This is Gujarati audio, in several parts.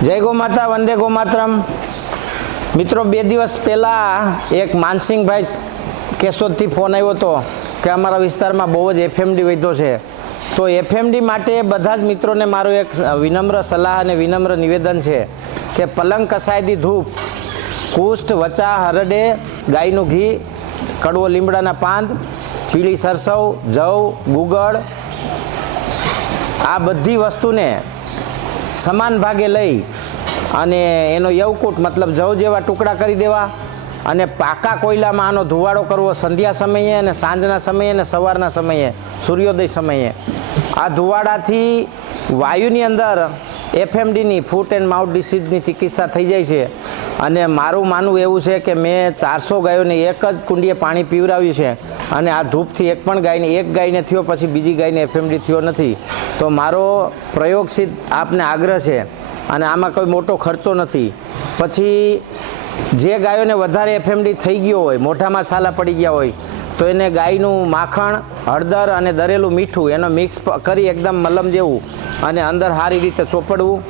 જય ગો માતા, વંદે ગો માતરમ। મિત્રો, 2 દિવસ પહેલાં એક માનસિંહભાઈ કેશોદથી ફોન આવ્યો હતો કે અમારા વિસ્તારમાં બહુ જ એફએમડી વધ્યો છે। તો એફએમડી માટે બધા જ મિત્રોને મારું એક વિનમ્ર સલાહ અને વિનમ્ર નિવેદન છે કે પલંગ કસાયદી ધૂપ, કુષ્ઠ, વચા, હરડે, ગાયનું ઘી, કડવો લીમડાના પાંદ, પીળી સરસવ, જવ, ગુગળ, આ બધી વસ્તુને સમાન ભાગે લઈ અને એનો યવકૂટ મતલબ જવ જેવા ટુકડા કરી દેવા અને પાકા કોયલામાં આનો ધુવાડો કરવો સંધ્યા સમયે અને સાંજના સમયે અને સવારના સમયે, સૂર્યોદય સમયે। આ ધુવાડાથી વાયુની અંદર એફએમડીની ફૂટ એન્ડ માઉથ ડિસીઝની ચિકિત્સા થઈ જાય છે। અને મારું માનવું એવું છે કે મેં 400 ગાયોને એક જ કુંડીએ પાણી પીવડાવ્યું છે અને આ ધૂપથી એક ગાયને થયો પછી બીજી ગાયને એફએમડી થયો નથી। તો મારો પ્રયોગસિદ્ધ આપને આગ્રહ છે અને આમાં કોઈ મોટો ખર્ચો નથી। પછી જે ગાયોને વધારે એફએમડી થઈ ગયો હોય, મોઢામાં છાલા પડી ગયા હોય, તો એને ગાયનું માખણ, હળદર અને દરેલું મીઠું એનો મિક્સ કરી એકદમ મલમ જેવું અને અંદર સારી રીતે ચોપડવું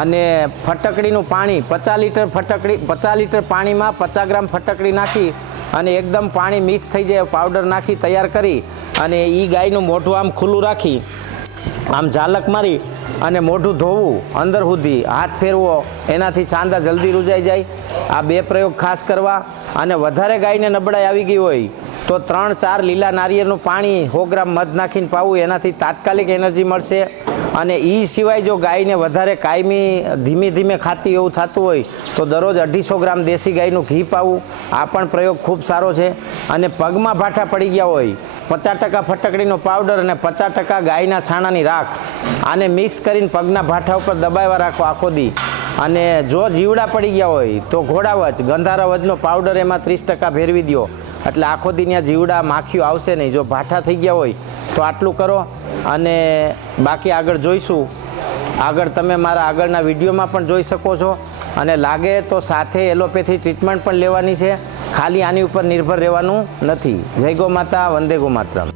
અને ફટકડીનું પાણી 50 લીટર પાણીમાં 50 ગ્રામ ફટકડી નાખી અને એકદમ પાણી મિક્સ થઈ જાય, પાવડર નાખી તૈયાર કરી અને એ ગાયનું મોઢું આમ ખુલ્લું રાખી આમ ઝાલક મારી અને મોઢું ધોવું, અંદર સુધી હાથ ફેરવો, એનાથી ચાંદા જલ્દી રૂજાઈ જાય। આ 2 પ્રયોગ ખાસ કરવા। અને વધારે ગાયને નબળાઈ આવી ગઈ હોય તો 3-4 લીલા નારિયેળનું પાણી 100 ગ્રામ મધ નાખીને પાવું, એનાથી તાત્કાલિક એનર્જી મળશે। અને એ સિવાય જો ગાયને વધારે કાયમી ધીમે ધીમે ખાતી એવું થતું હોય તો દરરોજ 250 ગ્રામ દેશી ગાયનું ઘી પાવું, આ પણ પ્રયોગ ખૂબ સારો છે। અને પગમાં ભાઠા પડી ગયા હોય, 50% ફટકડીનો પાવડર અને 50% ગાયના છાણાની રાખ, આને મિક્સ કરીને પગના ભાઠા ઉપર દબાવ્યા રાખો આખો દી। અને જો જીવડા પડી ગયા હોય તો ઘોડાવચ, ગંધારાવજનો પાવડર એમાં 30% ભેરવી દો, એટલે આખો દી ત્યાં જીવડા માખીઓ આવશે નહીં। જો ભાઠા થઈ ગયા હોય તો આટલું કરો અને બાકી આગળ જોઈશું। આગળ તમે મારા આગળના વિડીયોમાં પણ જોઈ શકો છો અને લાગે તો સાથે એલોપેથી ટ્રીટમેન્ટ પણ લેવાની છે, ખાલી આની ઉપર નિર્ભર રહેવાનું નથી। જય ગો માતા, વંદે ગો માતરમ।